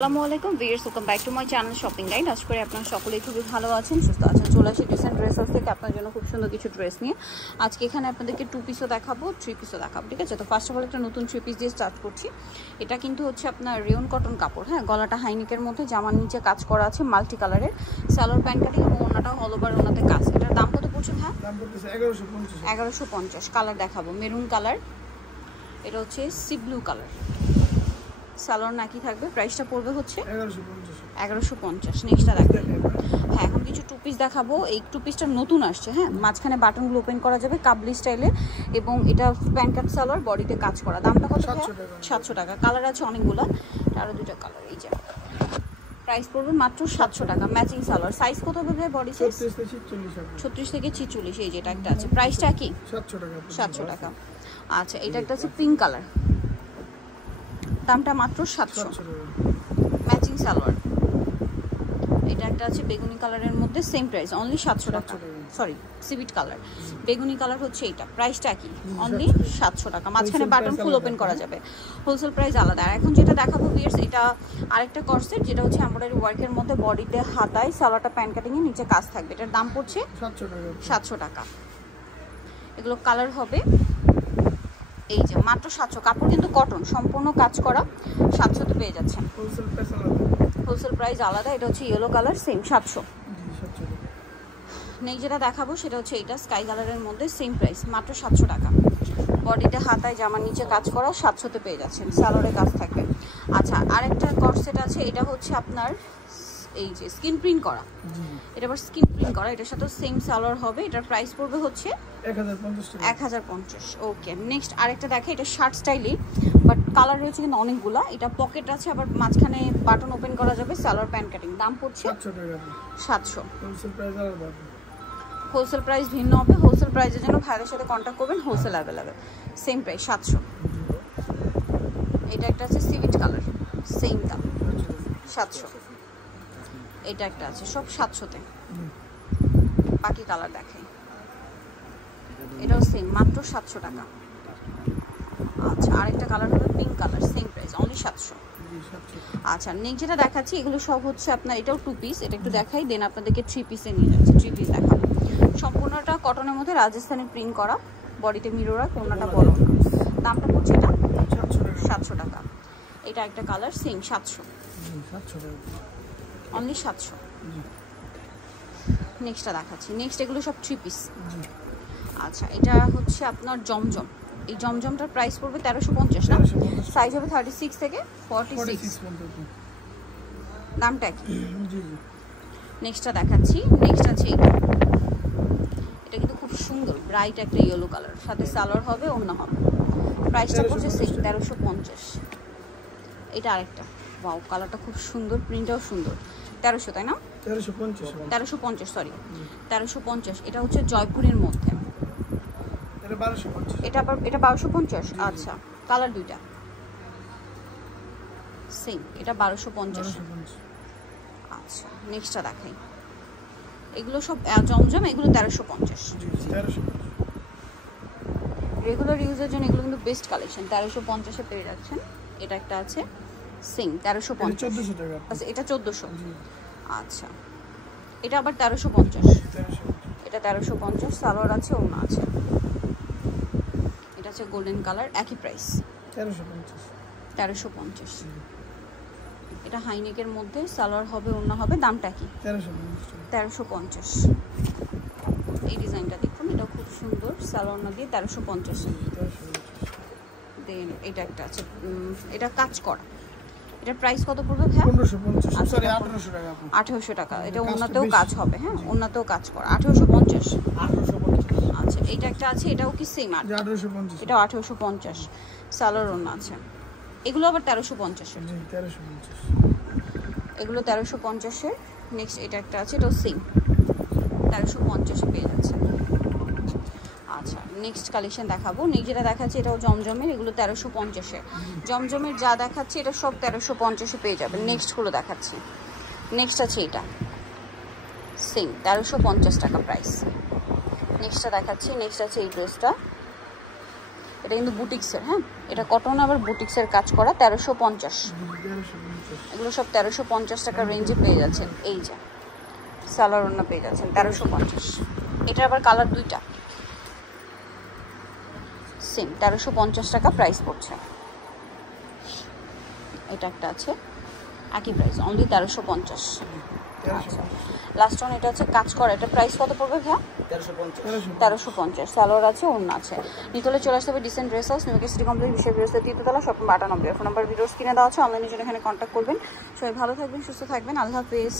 আসসালামু আলাইকুম viewers, welcome back to my channel shopping guide. আশা করি আপনারা সকলেই খুবই ভালো আছেন, সুস্থ আছেন। চলে আসি ডিসেন্ট ড্রেস হাউস থেকে আপনার জন্য খুব সুন্দর কিছু ড্রেস নিয়ে। আজকে এখানে আপনাদেরকে 2 পিসও দেখাবো, 3 পিসও দেখাবো, ঠিক আছে? তো ফার্স্ট অফ অল একটা নতুন 3 পিস দিয়ে স্টার্ট করছি। এটা কিন্তু হচ্ছে আপনার রেয়ন কটন কাপড়, হ্যাঁ। গলাটা হাইনেকের মধ্যে, জামার নিচে কাজ করা আছে মাল্টি কালারের, সালোয়ার প্যান্ট কাটিং এবং ওনাটা অল ওভার ওনাতে কাজ। এটার দাম কত পড়ছে ভাই? দাম পড়ছে 1150। 1150। কালার দেখাবো মেরুন কালার, এটা হচ্ছে সি ব্লু কালার। সালোয়ার নাকি থাকবে, প্রাইসটা পড়বে হচ্ছে 1150। নেক্সটটা দেখবেন। হ্যাঁ, এখন কিছু 2 পিস দেখাবো। এই 2 পিসটা নতুন আসছে, হ্যাঁ। মাঝখানে বাটনগুলো ওপেন করা যাবে কাবলি স্টাইলে, এবং এটা প্যান্ট কাট সালোয়ার, বডিতে কাজ করা। দামটা কত? 700 টাকা। কালার আছে অনেকগুলো, আরও 2টা কালার। এই যে প্রাইস পড়বে মাত্র 700 টাকা। ম্যাচিং সালোয়ার। সাইজ কত হবে বডি সাইজ? 36 থেকে 46। এই যেটা একটা আছে, প্রাইসটা কি? 700 টাকা। আচ্ছা, এটা একটা আছে পিঙ্ক কালার, দামটা মাত্র 700। ম্যাচিং সালোয়ার। এটা একটা আছে বেগুনি কালারের মধ্যে, সেম প্রাইস, অনলি 700 টাকা। সরি, সিভিট কালার। বেগুনি কালার হচ্ছে এটা, প্রাইসটা কি? অনলি 700 টাকা। মাঝখানে বাটন ফুল ওপেন করা যাবে, হোলসেল প্রাইস আলাদা। আর এখন যেটা দেখাবো ভিউয়ার্স, এটা আরেকটা কর্সেট, যেটা হচ্ছে এমব্রয়ডারি ওয়ার্কের মধ্যে, বডিতে হাতায় সালোয়ারটা প্যান্ট কাটিং এর নিচে কাজ থাকবে। এটার দাম পড়ছে 700 টাকা। এগুলো কালার হবে এই যে মাত্র 700। কাপড় কিন্তু কটন, সম্পূর্ণ কাজ করা। 700 তে পেয়ে যাচ্ছেন। হোলসেল প্রাইস আলাদা। এটা হচ্ছে ইয়েলো কালার, সেম 700। নেক্সট যেটা দেখাবো সেটা হচ্ছে এটা স্কাই কালারের মধ্যে, সেম প্রাইস, মাত্র 700 টাকা। বডিতে হাতায় জামার নিচে কাজ করা, 700 তে পেয়ে যাচ্ছেন। সালোয়ারে কাজ থাকবে। আচ্ছা, আরেকটা কর্সেট আছে, এটা হচ্ছে আপনার এই যে স্কিন প্রিন্ট করা। এটা আবার স্কিন প্রিন্ট করা, এটার সাথে সেম সালোয়ার হবে। এটার প্রাইস পড়বে হচ্ছে 1050। ওকে, নেক্সট আরেকটা দেখে, এটা শার্ট স্টাইলই, বাট কালার রয়েছে কিন্তু অনেকগুলা। এটা পকেট আছে, আবার মাঝখানে বাটন ওপেন করা যাবে, সালোয়ার প্যান্ট কাটিং। দাম পড়ছে 700। হোলসেল প্রাইস ভিন্ন হবে। হোলসেল প্রাইসের জন্য ভাইদের সাথে কন্ট্যাক্ট করবেন, হোলসেল অ্যাভেলেবেল। Same price 700। এটা একটা আছে সিভিট কালার, সেম দাম 700। এটা একটা আছে, সব 700-তে। বাকি কালার দেখাই। এটাও সেম, মাত্র 700 টাকা। আচ্ছা, আরেকটা কালার হলো pink colour, same price, only 700। আচ্ছা, নেক্সট যেটা দেখাচ্ছি, এগুলো সব হচ্ছে আপনার, এটাও 2 পিস। এটা একটু দেখাই, দেন আপনাদেরকে 3 পিসে নিয়ে যাচ্ছি। 3 পিস দেখাবো। সম্পূর্ণটা কটনের মধ্যে রাজস্থানি প্রিন্ট করা, বডিতে মিরর, কোনটা বড়। দামটা পড়ছে এটা 700 টাকা। এটা একটা কালার, সেম 700, অনলি 700। নেক্সটটা দেখাচ্ছি। নেক্সট এগুলো সব 3 পিস। আচ্ছা, এটা হচ্ছে আপনার জমজম। এই জমজমটার প্রাইস পড়বে 1350 না? সাইজ হবে 36 থেকে 46। দামটা কি? নেক্সটটা দেখাচ্ছি। নেক্সট আছে এটা। এটা কিন্তু খুব সুন্দর, ব্রাইট একটা ইয়েলো কালার, সাথে সালোয়ার হবে, ওড়না হবে। প্রাইসটা পড়ছে 1350। এটা আরেকটা, ওয়াও, কালারটা খুব সুন্দর, প্রিন্টটাও সুন্দর। 1300 তাই না? 1350, সরি 1350। এটা হচ্ছে জয়পুরের মধ্যে, এটা আবার এটা 1250। আচ্ছা, কালার 2টা সেম, এটা 1250। আচ্ছা, নেক্সটটা দেখাই। এগুলো সব জমজম, এগুলো 1350। রেগুলার ইউজের জন্য এগুলো কিন্তু বেস্ট কালেকশন, 1350-এ পেয়ে যাচ্ছেন। এটা একটা আছে সেম 1350। আচ্ছা, এটা 1400। আচ্ছা, এটা আবার 1350। এটা 1350, সালোয়ার আছে, ওড়না আছে। এটা আছে গোল্ডেন কালার, একই প্রাইস 1350। এটা হাইনেকের মধ্যে, সালোয়ার হবে, ওড়না হবে। দামটা কি? 1350। এই ডিজাইনটা দেখুন, এটা খুব সুন্দর, সালোয়ার না দিয়ে 1350। দেন এটা একটা আছে, এটা কাজ করা। এটার প্রাইস কত পড়বে ভাই? 1800 টাকা। এটা ওড়নাতেও কাজ হবে, হ্যাঁ, ওড়নাতেও কাজ করা, 1850। আচ্ছা, এটা একটা আছে, এটাও কি সেম? এটাও 1850, সালোয়ার, ওড়না আছে। এগুলো আবার 1350-এর। এগুলো 1350-এর। নেক্সট এটা একটা আছে, এটাও সেম 1350-এ পেয়ে যাচ্ছে। আচ্ছা, নেক্সট কালেকশন দেখাবো। নেক্সট যেটা দেখাচ্ছি, এটাও জমজমের, এগুলো 1350-এর। জমজমের যা দেখাচ্ছি এটা সব 1350-এ পেয়ে যাবেন। নেক্সটগুলো দেখাচ্ছি। নেক্সট আছে এটা, সেম 1350 টাকা প্রাইস। নেক্সটটা দেখাচ্ছি। নেক্সট আছে এই ড্রেসটা, এটা কিন্তু বুটিক্সের, হ্যাঁ এটা কটন আবার বুটিক্সের কাজ করা, 1350। এগুলো সব 1350 টাকা রেঞ্জে পেয়ে যাচ্ছেন। এই যে সালোয়ার ওড়না পেয়ে যাচ্ছেন 1350। এটার আবার কালার দুইটা, সেম 1350 টাকা প্রাইস পড়ছে। এটা একটা আছে একই প্রাইস, অনলি 1350। আচ্ছা লাস্ট ওয়ান, এটা হচ্ছে কাজ করা, এটা প্রাইস কত পড়বে ভাইয়া? 1350। সালোয়ার আছে, ওড়না আছে। নিতলে চলে আসতে হবে ডিসেন্ট ড্রেস হাউস, নিউকে সিটি কমপ্লেক্স, বিশ্বের বৃহস্পতি তৃতীয়তলা, shop number 98। Phone number videos কিনে দেওয়া আছে, অনলাইনে জন্য এখানে কন্ট্যাক্ট করবেন। সবাই ভালো থাকবেন, সুস্থ থাকবেন, আল্লাহ হাফেজ।